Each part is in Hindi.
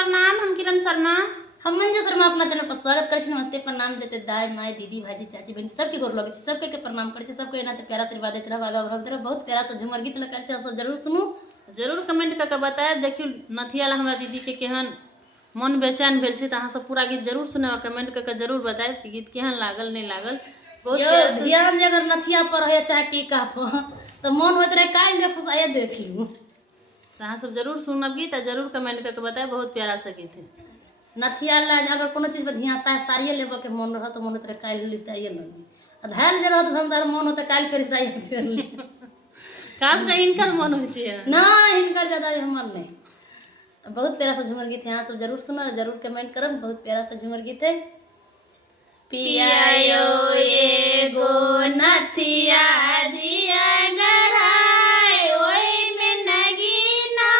प्रणाम। हम किरण शर्मा, हम मंजू शर्मा अपना चैनल पर स्वागत करे छी। नमस्ते प्रणाम देते दाई माई दीदी भाजी चाची बहन सबके गोर लगे छी, सबके प्रणाम करे छी। सबके एना प्यारा आशीर्वाद देते रह, आगा बढ़ते रह। बहुत प्यारा सा झुमर गीत लगाल छै, सब जरूर सुनू, जरूर कमेंट करके बताएब। देखियो नथिया ला हमरा दीदी के केहन मन बेचैन भेल छै, त अहाँ सब पूरा गीत जरूर सुनब, कमेंट करके जरूर बताएब कि गीत केहन लागल नहीं लागल। बहुत यो प्यारा से ध्यान जे अगर नथिया पर रहे चाहे टीका पर तो मन होत रहे काल जे खुशाए देख लू। त अहाँ सब जरूर सुनब गीत आ जरूर कमेंट करके बताएब। बहुत प्यारा सा गीत है। नथिया ला अगर कोनो चीज पर ध्यान साड़िए लेबे के मन रह तो मन होत रहे काल लिसाइए न धायल जे रहत घमदार मन होत काल फेर साइए फेर ली। खास कर इनकर मन हो छै ना हिनकर ज्यादा हमर नहीं। बहुत प्यारा सा झूमर गीत है, यहाँ सब जरूर सुनो, जरूर कमेंट करब। बहुत प्यारा सा झूमर गीत है। पियायो एगो नथिया दिया गराय, ओई में नगीना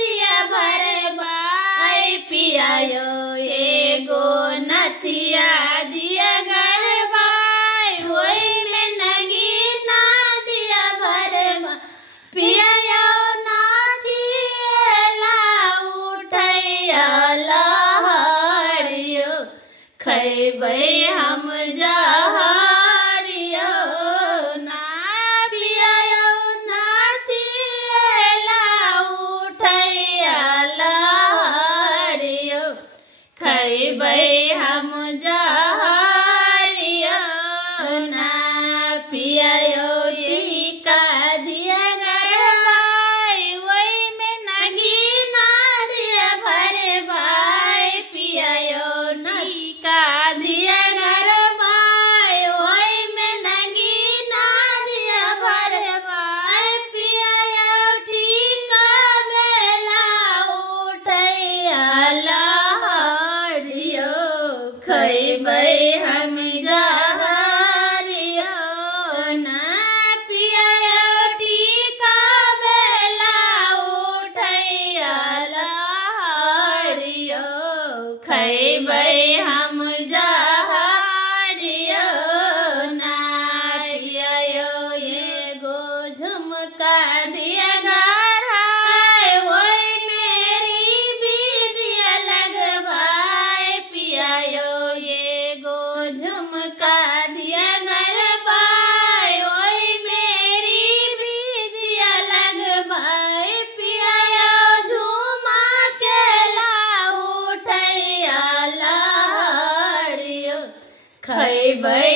दिया भरबाई। पियायो एगो नथिया दिया गरबाई, ओई में नगीना दिया भरबाई। पियायो नाथिया उठैया लहरियो, खैबै हम जहरियो ना। पियायो नाथिया उठैया लहरियो, खैबै हम जहरियो ना। पियायो टीका दिया गरबाई, ओई में नगीना दिया भरबाई। पियायो टीका दिया गरबाई, ओई में नगीना दिया भरबाई। पियायो टीका बेला उठैया लहरियो, खैबै हम जहरियो ना। पियायो टीका बेला उठैया लहरियो, खैबै हम जहरियो ना। पियायो एगो झुमका दिया गराय, ओई मेरी बिदिया लगबाई। पियायो एगो झुमका दिया गरबाई, ओई मेरी बिदिया लगबाई। पियायो झुमा के ला उठैया लहरियो, खैबै